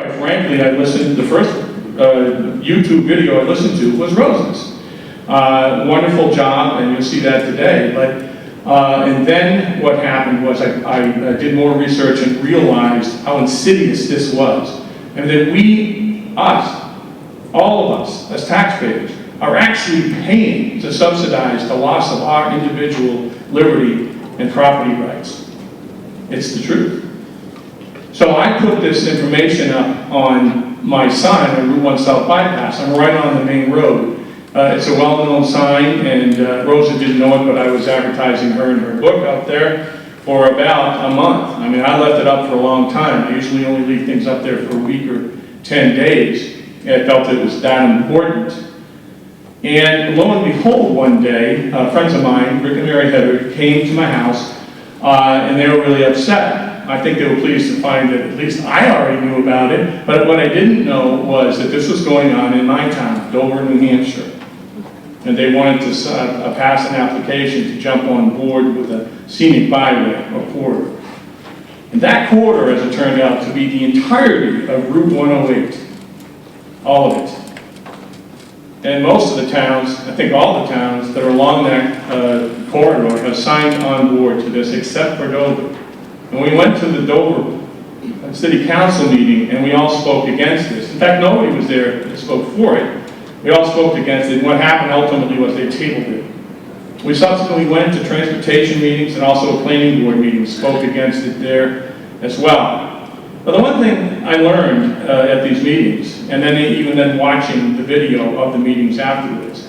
Quite frankly, I listened, the first YouTube video I listened to was Rosa's. Wonderful job, and you'll see that today. And then what happened was I did more research and realized how insidious this was. And that we, all of us, as taxpayers, are actually paying to subsidize the loss of our individual liberty and property rights. It's the truth. So I put this information up on my sign on Route 1 South Bypass. I'm right on the main road. It's a well-known sign, and Rosa didn't know it, but I was advertising her in her book out there for about a month. I mean, I left it up for a long time. I usually only leave things up there for a week or 10 days. And I felt it was that important. And lo and behold, one day, friends of mine, Rick and Mary Heather, came to my house, and they were really upset. I think they were pleased to find that at least I already knew about it, but what I didn't know was that this was going on in my town, Dover, New Hampshire. And they wanted to pass an application to jump on board with a scenic byway or corridor. And that corridor, as it turned out, to be the entirety of Route 108, all of it. And most of the towns, I think all the towns that are along that corridor have signed on board to this, except for Dover. And we went to the Dover City Council meeting, and we all spoke against this. In fact, nobody was there that spoke for it. We all spoke against it, and what happened ultimately was they tabled it. We subsequently went to transportation meetings and also planning board meetings, spoke against it there as well. But the one thing I learned at these meetings, and then even then watching the video of the meetings afterwards,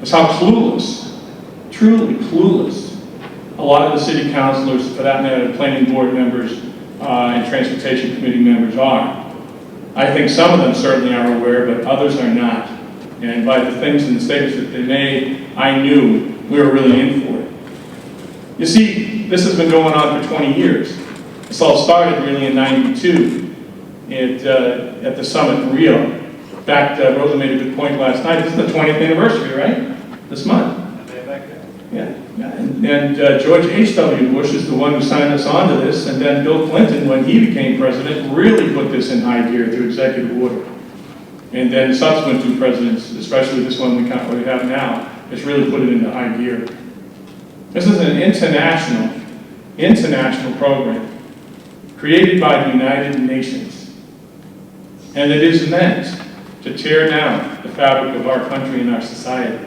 was how clueless, truly clueless, a lot of the city councilors, for that matter, planning board members and transportation committee members are. I think some of them certainly are aware, but others are not. And by the things and the statements that they made, I knew we were really in for it. You see, this has been going on for 20 years. This all started really in '92 at the summit in Rio. In fact, Rosa made a good point last night. This is the 20th anniversary, right? This month. Yeah. And George H.W. Bush is the one who signed us on to this, and then Bill Clinton, when he became president, really put this in high gear through executive order. And then subsequent two presidents, especially this one we have now, has really put it into high gear. This is an international program created by the United Nations. And it is meant to tear down the fabric of our country and our society.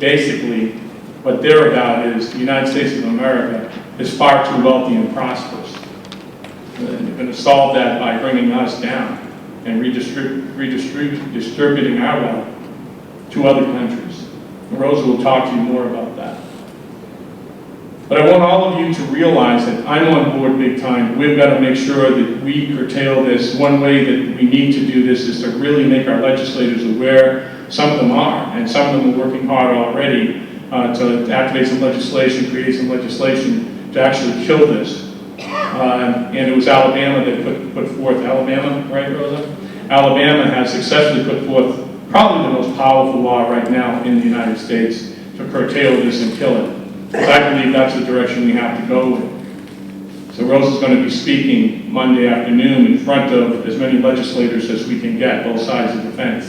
Basically, what they're about is the United States of America is far too wealthy and prosperous. They're going to solve that by bringing us down and redistributing our wealth to other countries. And Rosa will talk to you more about that. But I want all of you to realize that I'm on board big time. We've got to make sure that we curtail this. One way that we need to do this is to really make our legislators aware. Some of them are, and some of them are working hard already to activate some legislation, create some legislation to actually kill this. And it was Alabama that put forth, Alabama, right, Rosa? Alabama has successfully put forth probably the most powerful law right now in the United States to curtail this and kill it. Because I believe that's the direction we have to go with. So Rosa's going to be speaking Monday afternoon in front of as many legislators as we can get, both sides of the fence.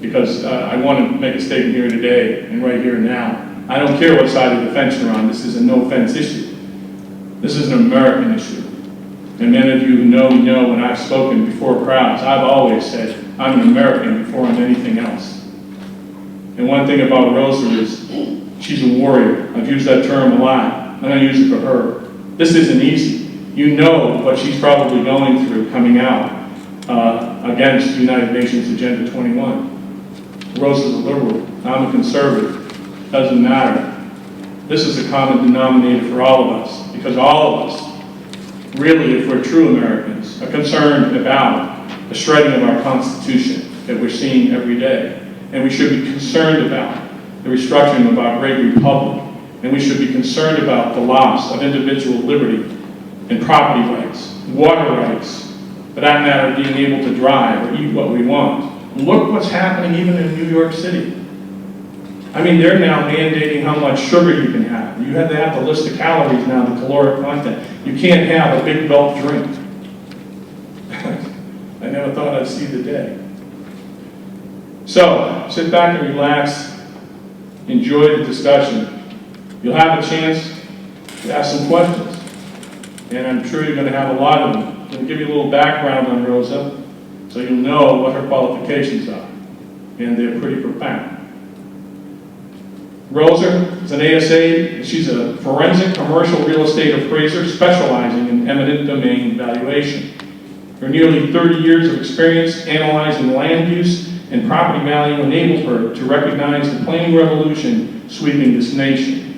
Because I want to make a statement here today and right here and now. I don't care what side of the fence you're on. This is a no-fence issue. This is an American issue. And many of you who know when I've spoken before crowds, I've always said, I'm an American before I'm anything else. And one thing about Rosa is, she's a warrior. I've used that term a lot. I'm going to use it for her. This isn't easy. You know what she's probably going through coming out against the United Nations Agenda 21. Rosa's a liberal. I'm a conservative. Doesn't matter. This is a common denominator for all of us, because all of us, really, if we're true Americans, are concerned about the shredding of our Constitution that we're seeing every day. And we should be concerned about the restructuring of our great republic. And we should be concerned about the loss of individual liberty and property rights, water rights, for that matter, being able to drive or eat what we want. Look what's happening even in New York City. I mean, they're now mandating how much sugar you can have. You have to have the list of calories now, the caloric content. You can't have a big gulp drink. never thought I'd see the day. So, sit back and relax, enjoy the discussion. You'll have a chance to ask some questions, and I'm sure you're going to have a lot of them. I'm going to give you a little background on Rosa, so you'll know what her qualifications are, and they're pretty profound. Rosa is an ASA. She's a forensic commercial real estate appraiser specializing in eminent domain valuation. Her nearly 30 years of experience analyzing land use and property value enabled her to recognize the planning revolution sweeping this nation.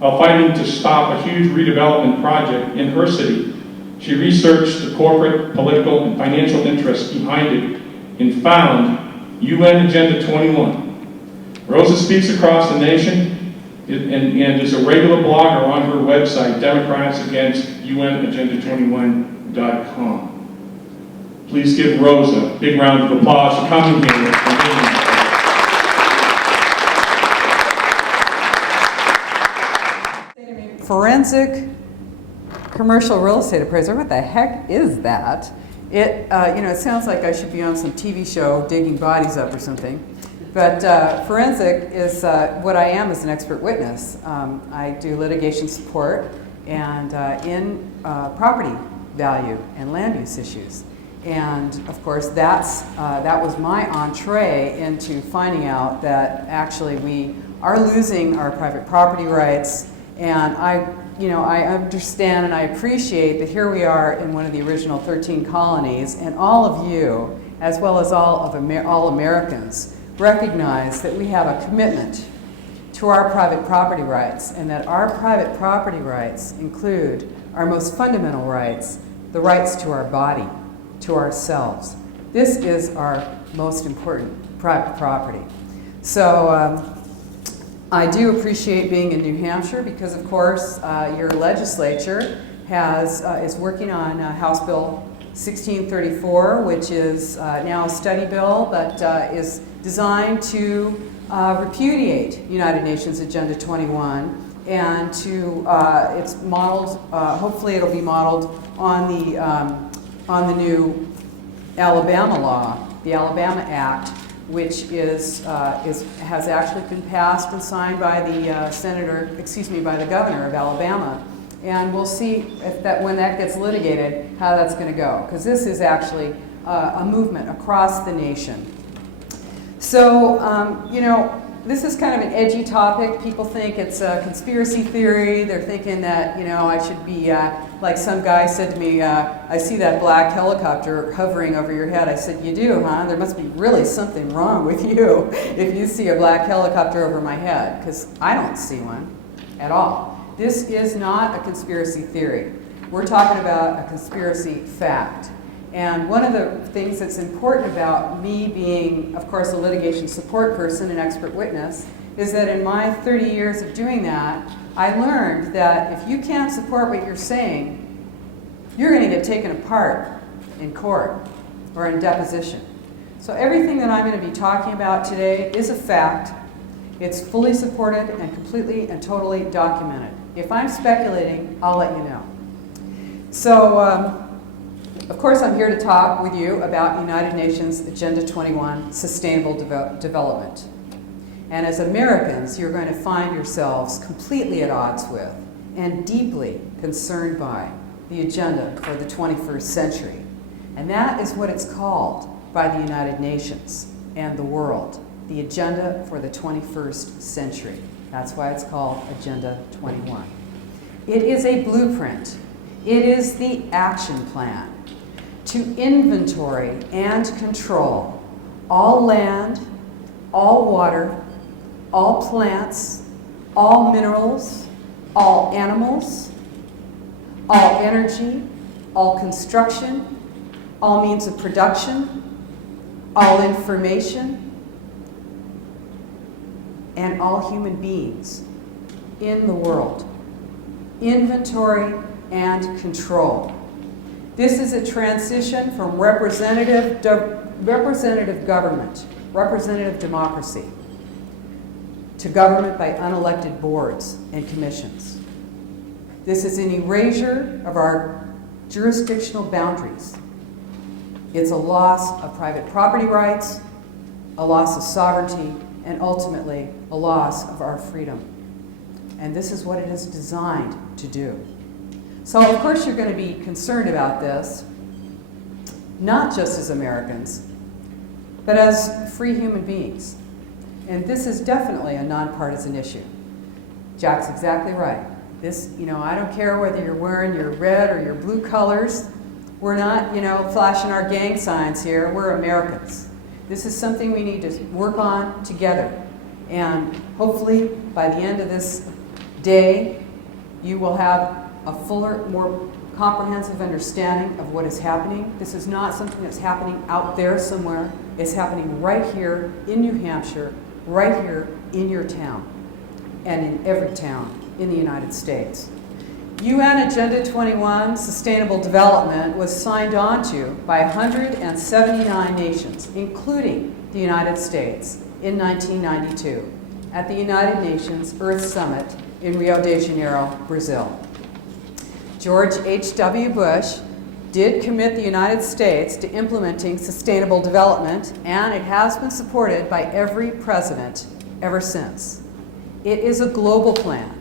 While fighting to stop a huge redevelopment project in her city, she researched the corporate, political, and financial interests behind it and found UN Agenda 21. Rosa speaks across the nation and is a regular blogger on her website, DemocratsAgainstUNAgenda21.com. Please give Rosa a big round of applause for coming here. Forensic commercial real estate appraiser. What the heck is that? It sounds like I should be on some TV show digging bodies up or something. But forensic is what I am as an expert witness. I do litigation support and in property value and land use issues. And of course, that was my entree into finding out that actually we are losing our private property rights. And I understand and I appreciate that here we are in one of the original 13 colonies, and all of you, as well as all Americans, recognize that we have a commitment to our private property rights, and that our private property rights include our most fundamental rights, the rights to our body, to ourselves. This is our most important private property. So I do appreciate being in New Hampshire because, of course, your legislature is working on House Bill 1634, which is now a study bill, but is designed to repudiate United Nations Agenda 21 and to it's modeled. Hopefully, it'll be modeled on the new Alabama law, the Alabama Act, which has actually been passed and signed by the by the governor of Alabama. And we'll see when that gets litigated, how that's going to go, because this is actually a movement across the nation. So, this is kind of an edgy topic. People think it's a conspiracy theory. They're thinking that, I should be, like some guy said to me, I see that black helicopter hovering over your head. I said, you do, huh? There must be really something wrong with you if you see a black helicopter over my head, because I don't see one at all. This is not a conspiracy theory. We're talking about a conspiracy fact. And one of the things that's important about me being, of course, a litigation support person, an expert witness, is that in my 30 years of doing that, I learned that if you can't support what you're saying, you're going to get taken apart in court or in deposition. So everything that I'm going to be talking about today is a fact. It's fully supported and completely and totally documented. If I'm speculating, I'll let you know. So, of course, I'm here to talk with you about United Nations Agenda 21, Sustainable Development. And as Americans, you're going to find yourselves completely at odds with and deeply concerned by the agenda for the 21st century. And that is what it's called by the United Nations and the world, the Agenda for the 21st Century. That's why it's called Agenda 21. It is a blueprint. It is the action plan to inventory and control all land, all water, all plants, all minerals, all animals, all energy, all construction, all means of production, all information, and all human beings in the world. Inventory and control. This is a transition from representative government, representative democracy, to government by unelected boards and commissions. This is an erasure of our jurisdictional boundaries. It's a loss of private property rights, a loss of sovereignty, and ultimately a loss of our freedom. And this is what it is designed to do. So of course you're going to be concerned about this, not just as Americans, but as free human beings. And this is definitely a nonpartisan issue. Jack's exactly right. This, I don't care whether you're wearing your red or your blue colors. We're not, flashing our gang signs here. We're Americans. This is something we need to work on together. And hopefully by the end of this day, you will have a fuller, more comprehensive understanding of what is happening. This is not something that's happening out there somewhere. It's happening right here in New Hampshire, right here in your town, and in every town in the United States. UN Agenda 21, Sustainable Development, was signed on to by 179 nations, including the United States, in 1992 at the United Nations Earth Summit in Rio de Janeiro, Brazil. George H.W. Bush did commit the United States to implementing sustainable development, and it has been supported by every president ever since. It is a global plan,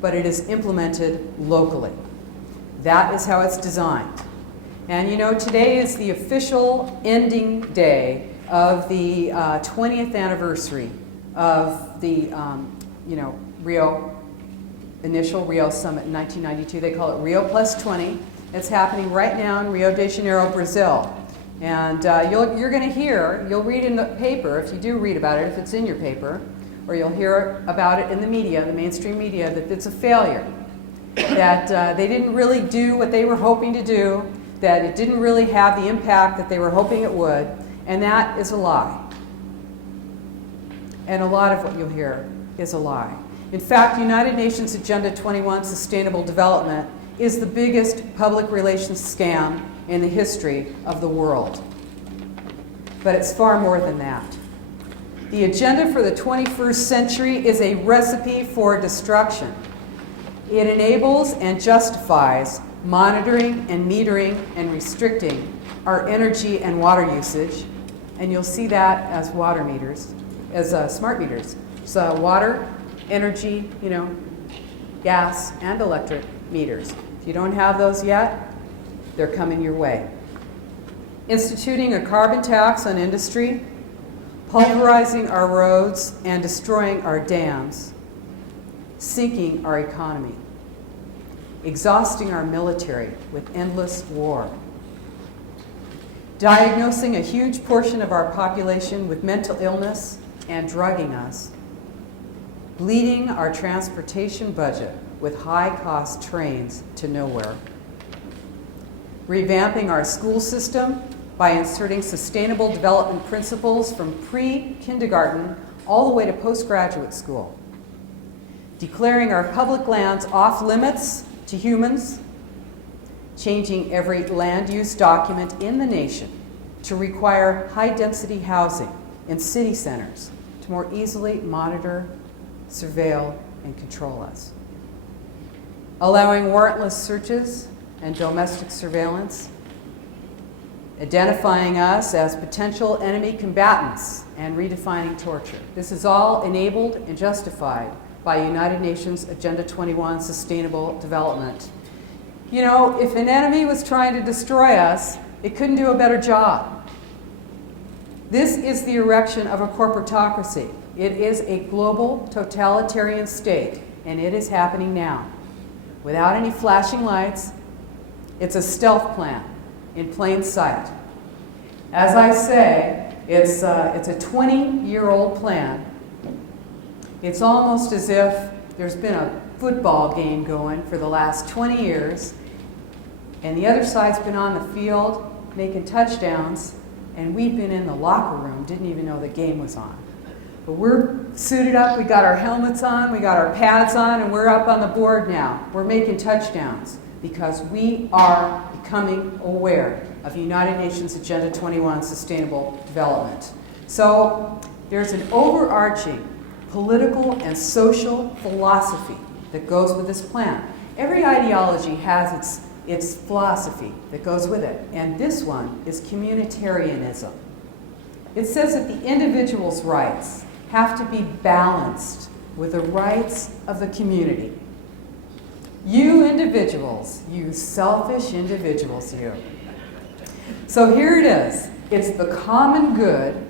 but it is implemented locally. That is how it's designed. And today is the official ending day of the 20th anniversary of the initial Rio Summit in 1992. They call it Rio Plus 20. It's happening right now in Rio de Janeiro, Brazil. And you're going to you'll read in the paper, if you do read about it, if it's in your paper, or you'll hear about it in the media, the mainstream media, that it's a failure, that they didn't really do what they were hoping to do, that it didn't really have the impact that they were hoping it would, and that is a lie. And a lot of what you'll hear is a lie. In fact, United Nations Agenda 21 Sustainable Development is the biggest public relations scam in the history of the world. But it's far more than that. The agenda for the 21st century is a recipe for destruction. It enables and justifies monitoring and metering and restricting our energy and water usage, and you'll see that as water meters, as smart meters. So water, energy, gas and electric meters. If you don't have those yet, they're coming your way. Instituting a carbon tax on industry, pulverizing our roads and destroying our dams, sinking our economy, exhausting our military with endless war, diagnosing a huge portion of our population with mental illness and drugging us, bleeding our transportation budget with high-cost trains to nowhere, revamping our school system by inserting sustainable development principles from pre-kindergarten all the way to postgraduate school, declaring our public lands off limits to humans, changing every land use document in the nation to require high-density housing in city centers to more easily monitor, surveil, and control us, allowing warrantless searches and domestic surveillance, identifying us as potential enemy combatants, and redefining torture. This is all enabled and justified by United Nations Agenda 21 Sustainable Development. If an enemy was trying to destroy us, it couldn't do a better job. This is the erection of a corporatocracy. It is a global totalitarian state, and it is happening now. Without any flashing lights, it's a stealth plan in plain sight. As I say, it's a 20-year-old plan. It's almost as if there's been a football game going for the last 20 years, and the other side's been on the field making touchdowns, and we've been in the locker room, didn't even know the game was on. But we're suited up, we got our helmets on, we got our pads on, and we're up on the board now. We're making touchdowns because we are becoming aware of United Nations Agenda 21 Sustainable Development. So there's an overarching political and social philosophy that goes with this plan. Every ideology has its its philosophy that goes with it. And this one is communitarianism. It says that the individual's rights have to be balanced with the rights of the community. You individuals, you selfish individuals, you. So here it is. It's the common good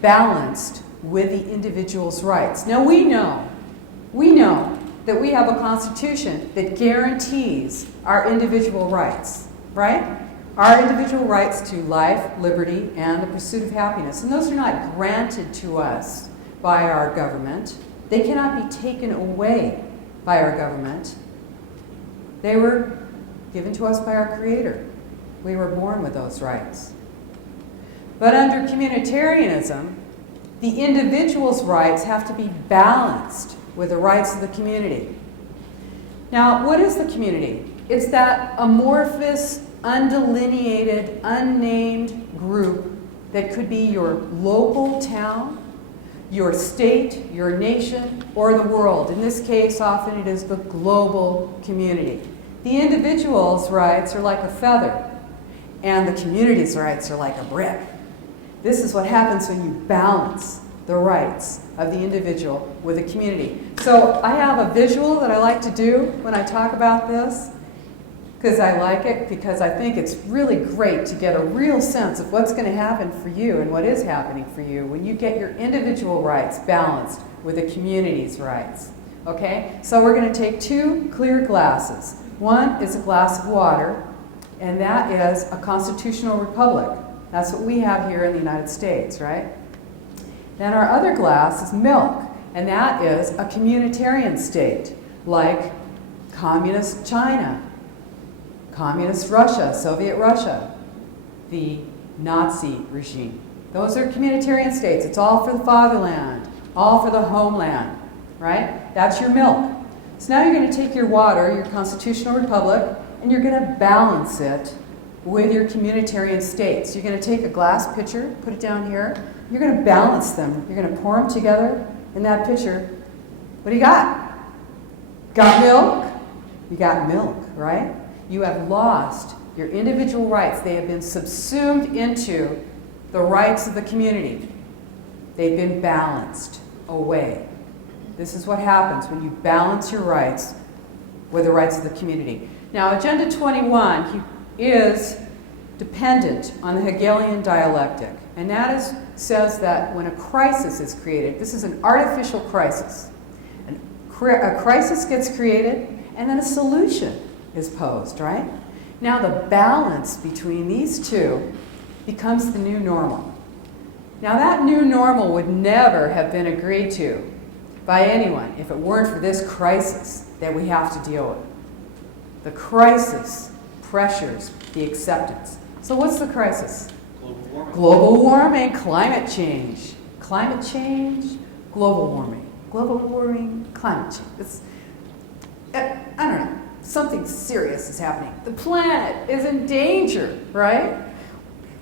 balanced with the individual's rights. Now we know that we have a constitution that guarantees our individual rights, right? Our individual rights to life, liberty, and the pursuit of happiness. And those are not granted to us by our government. They cannot be taken away by our government. They were given to us by our Creator. We were born with those rights. But under communitarianism, the individual's rights have to be balanced with the rights of the community. Now, what is the community? It's that amorphous, undelineated, unnamed group that could be your local town, your state, your nation, or the world. In this case, often it is the global community. The individual's rights are like a feather, and the community's rights are like a brick. This is what happens when you balance the rights of the individual with the community. So I have a visual that I like to do when I talk about this, because I like it, because I think it's really great to get a real sense of what's going to happen for you and what is happening for you when you get your individual rights balanced with the community's rights. Okay? So we're going to take two clear glasses. One is a glass of water, and that is a constitutional republic. That's what we have here in the United States, right? Then our other glass is milk, and that is a communitarian state, like communist China, communist Russia, Soviet Russia, the Nazi regime. Those are communitarian states. It's all for the fatherland, all for the homeland, right? That's your milk. So now you're going to take your water, your constitutional republic, and you're going to balance it with your communitarian states. You're going to take a glass pitcher, put it down here. You're going to balance them. You're going to pour them together in that pitcher. What do you got? Got milk? You got milk, right? You have lost your individual rights. They have been subsumed into the rights of the community. They've been balanced away. This is what happens when you balance your rights with the rights of the community. Now, Agenda 21 is dependent on the Hegelian dialectic. And that says that when a crisis is created, this is an artificial crisis. A crisis gets created, and then a solution is posed, right? Now the balance between these two becomes the new normal. Now that new normal would never have been agreed to by anyone if it weren't for this crisis that we have to deal with. The crisis pressures the acceptance. So what's the crisis? Global warming. Global warming, climate change. Climate change, global warming. Global warming, climate change. It's, I don't know. Something serious is happening. The planet is in danger, right?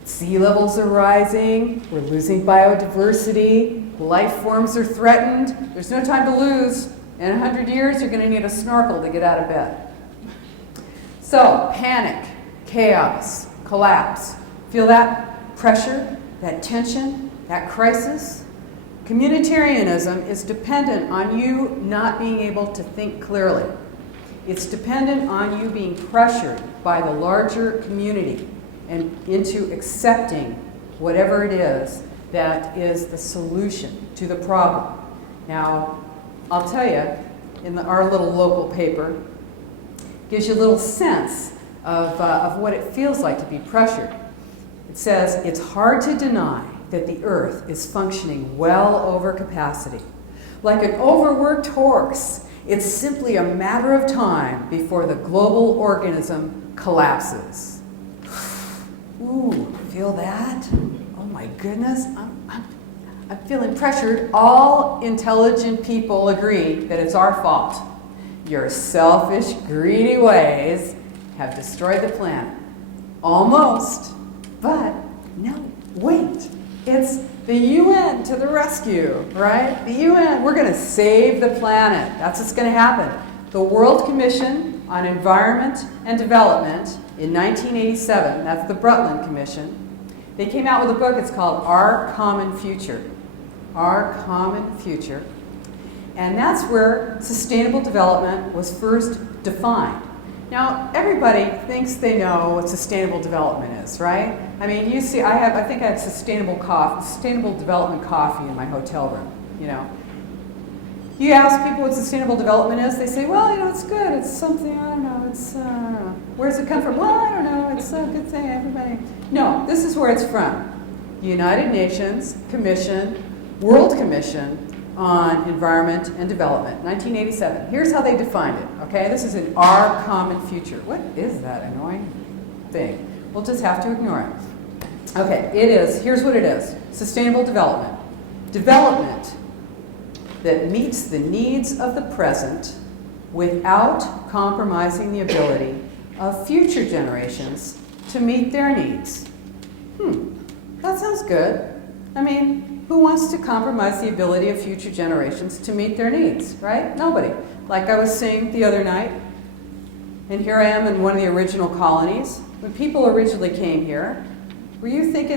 Sea levels are rising. We're losing biodiversity. Life forms are threatened. There's no time to lose. In 100 years, you're going to need a snorkel to get out of bed. So, panic, chaos, collapse. Feel that pressure, that tension, that crisis? Communitarianism is dependent on you not being able to think clearly. It's dependent on you being pressured by the larger community and into accepting whatever it is that is the solution to the problem. Now, I'll tell you, in our little local paper, gives you a little sense of what it feels like to be pressured. It says, it's hard to deny that the Earth is functioning well over capacity. Like an overworked horse, it's simply a matter of time before the global organism collapses. Ooh, feel that? Oh my goodness, I'm feeling pressured. All intelligent people agree that it's our fault. Your selfish, greedy ways have destroyed the planet. Almost, but no, wait. It's the UN to the rescue, right? The UN, we're going to save the planet. That's what's going to happen. The World Commission on Environment and Development in 1987. That's the Brundtland Commission. They came out with a book. It's called Our Common Future. Our Common Future. And that's where sustainable development was first defined. Now, everybody thinks they know what sustainable development is, right? I mean, you see, I think I have sustainable development coffee in my hotel room, you know. You ask people what sustainable development is, they say, well, you know, it's good, it's something, I don't know, it's, where does it come from? Well, I don't know, it's a good thing, everybody. No, this is where it's from. The United Nations Commission, World Commission on Environment and Development, 1987. Here's how they defined it, okay? This is in Our Common Future. What is that annoying thing? We'll just have to ignore it. Okay, it is, here's what it is. Sustainable development. Development that meets the needs of the present without compromising the ability of future generations to meet their needs. That sounds good. I mean, who wants to compromise the ability of future generations to meet their needs, right? Nobody. Like I was saying the other night, and here I am in one of the original colonies. When people originally came here, do you think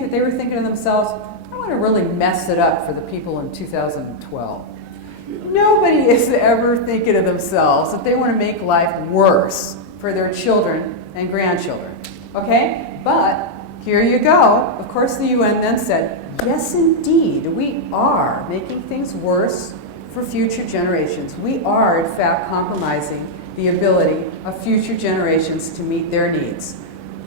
that they were thinking to themselves, I want to really mess it up for the people in 2012? Nobody is ever thinking to themselves that they want to make life worse for their children and grandchildren, okay? But here you go. Of course, the UN then said, yes, indeed, we are making things worse for future generations. We are, in fact, compromising the ability of future generations to meet their needs.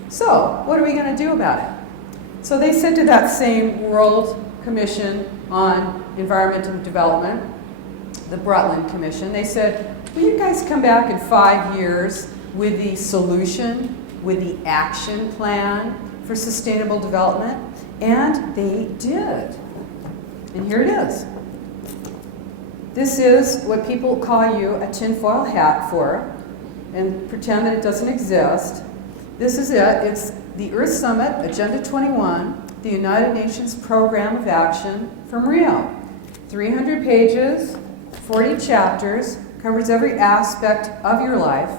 So, what are we going to do about it? So they said to that same World Commission on Environment and Development, the Brundtland Commission, they said, will you guys come back in 5 years with the solution, with the action plan for sustainable development? And they did. And here it is. This is what people call you a tinfoil hat for, and pretend that it doesn't exist. This is it. It's the Earth Summit, Agenda 21, the United Nations Program of Action from Rio. 300 pages, 40 chapters, covers every aspect of your life.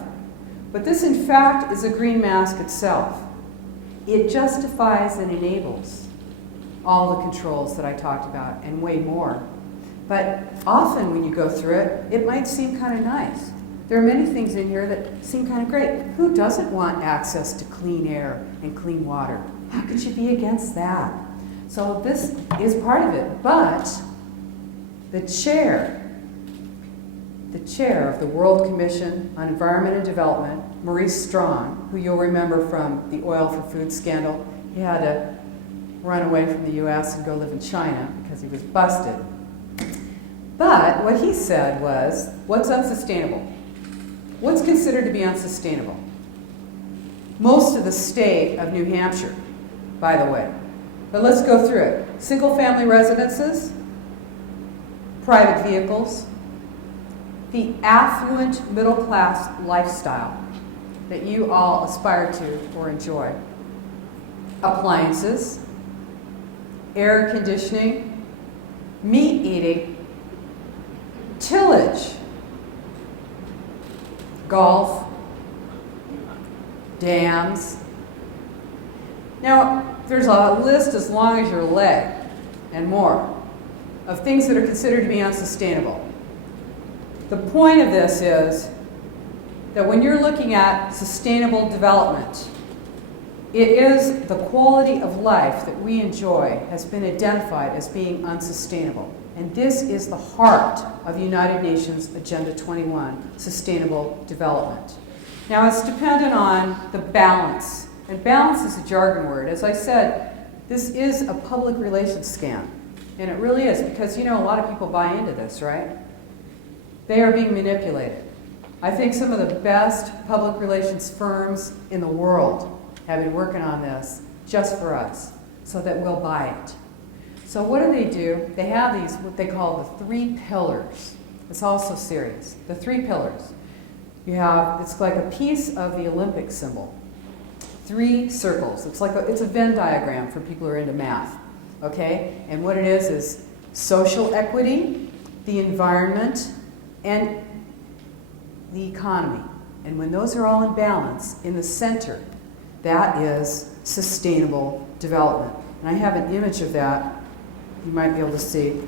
But this, in fact, is a green mask itself. It justifies and enables all the controls that I talked about and way more. But often when you go through it, it might seem kind of nice. There are many things in here that seem kind of great. Who doesn't want access to clean air and clean water? How could you be against that? So this is part of it. But the chair of the World Commission on Environment and Development, Maurice Strong, who you'll remember from the oil for food scandal, he had to run away from the US and go live in China because he was busted. But what he said was, what's unsustainable? What's considered to be unsustainable? Most of the state of New Hampshire, by the way. But let's go through it. Single-family residences, private vehicles, the affluent middle-class lifestyle that you all aspire to or enjoy, appliances, air conditioning, meat eating, tillage, golf, dams. Now, there's a list as long as your leg and more of things that are considered to be unsustainable. The point of this is that when you're looking at sustainable development, it is the quality of life that we enjoy has been identified as being unsustainable. And this is the heart of United Nations Agenda 21, Sustainable Development. Now, it's dependent on the balance. And balance is a jargon word. As I said, this is a public relations scam. And it really is, because, you know, a lot of people buy into this, right? They are being manipulated. I think some of the best public relations firms in the world have been working on this just for us, so that we'll buy it. So what do? They have these, what they call the 3 pillars. It's also serious. The 3 pillars. You have, it's like a piece of the Olympic symbol. 3 circles. It's a Venn diagram for people who are into math. Okay? And what it is social equity, the environment, and the economy. And when those are all in balance, in the center, that is sustainable development. And I have an image of that you might be able to see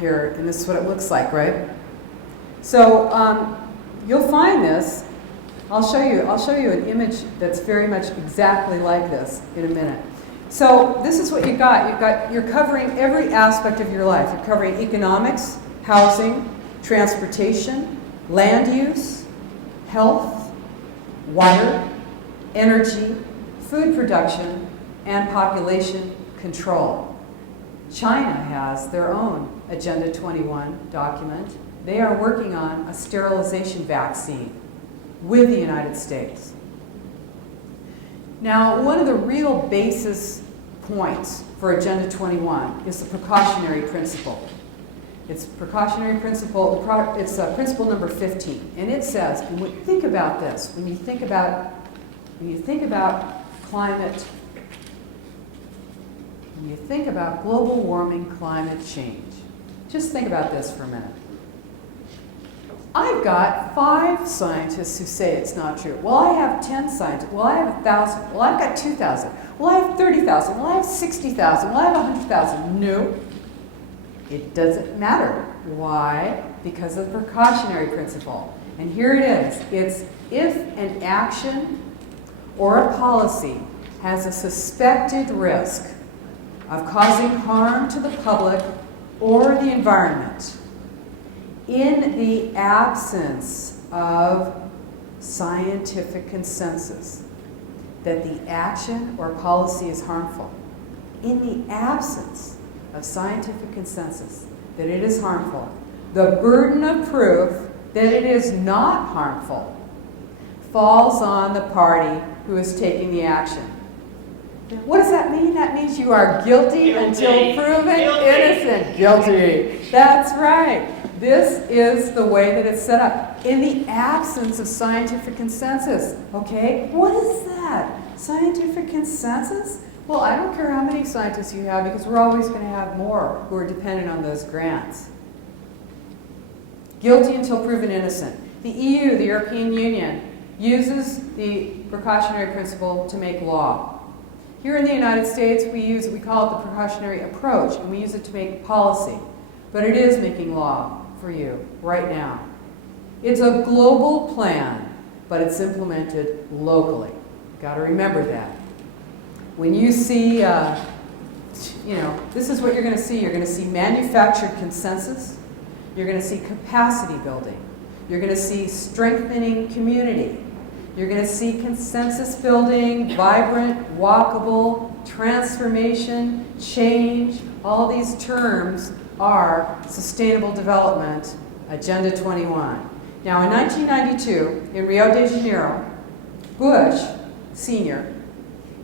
here, and this is what it looks like, right? So you'll find this. I'll show you an image that's very much exactly like this in a minute. So this is what you've got. You're covering every aspect of your life. You're covering economics, housing, transportation, land use, health, water, energy, food production, and population control. China has their own Agenda 21 document. They are working on a sterilization vaccine with the United States. Now, one of the real basis points for Agenda 21 is the precautionary principle. It's precautionary principle, it's principle number 15, and it says, and think about this, when you think about climate, when you think about global warming, climate change, just think about this for a minute. I've got 5 scientists who say it's not true. Well, I have 10 scientists. Well, I have 1,000. Well, I've got 2,000. Well, I have 30,000. Well, I have 60,000. Well, I have 100,000. No, it doesn't matter. Why? Because of the precautionary principle. And here it is. It's if an action or a policy has a suspected risk of causing harm to the public or the environment, in the absence of scientific consensus that the action or policy is harmful, in the absence of scientific consensus that it is harmful, the burden of proof that it is not harmful falls on the party who is taking the action. What does that mean? That means you are guilty until proven innocent. Guilty. That's right. This is the way that it's set up. In the absence of scientific consensus. Okay? What is that? Scientific consensus? Well, I don't care how many scientists you have, because we're always going to have more who are dependent on those grants. Guilty until proven innocent. The EU, the European Union, uses the precautionary principle to make law. Here in the United States, we call it the precautionary approach, and we use it to make policy. But it is making law for you right now. It's a global plan, but it's implemented locally. Got to remember that. When you see, this is what you're going to see. You're going to see manufactured consensus. You're going to see capacity building. You're going to see strengthening community. You're going to see consensus building, vibrant, walkable, transformation, change. All these terms are sustainable development, Agenda 21. Now, in 1992, in Rio de Janeiro, Bush Sr.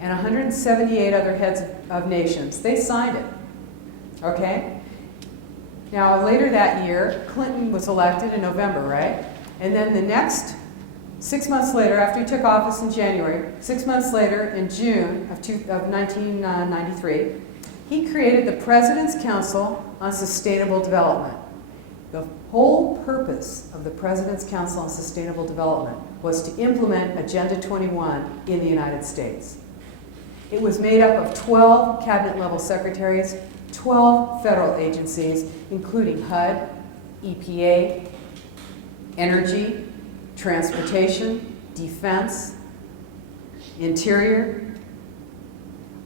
and 178 other heads of nations, they signed it. Okay? Now, later that year, Clinton was elected in November, right? And then the next 6 months later, after he took office in January, 6 months later, in June of 1993, he created the President's Council on Sustainable Development. The whole purpose of the President's Council on Sustainable Development was to implement Agenda 21 in the United States. It was made up of 12 cabinet-level secretaries, 12 federal agencies, including HUD, EPA, Energy, Transportation, Defense, Interior.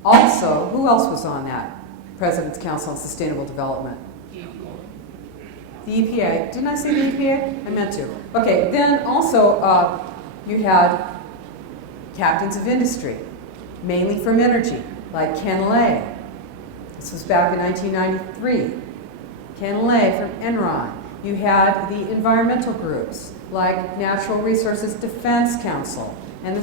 Also, who else was on that President's Council on Sustainable Development? The EPA. Didn't I say the EPA? I meant to. Okay, then also you had captains of industry, mainly from energy, like Ken Lay. This was back in 1993. Ken Lay from Enron. You had the environmental groups, like Natural Resources Defense Council and the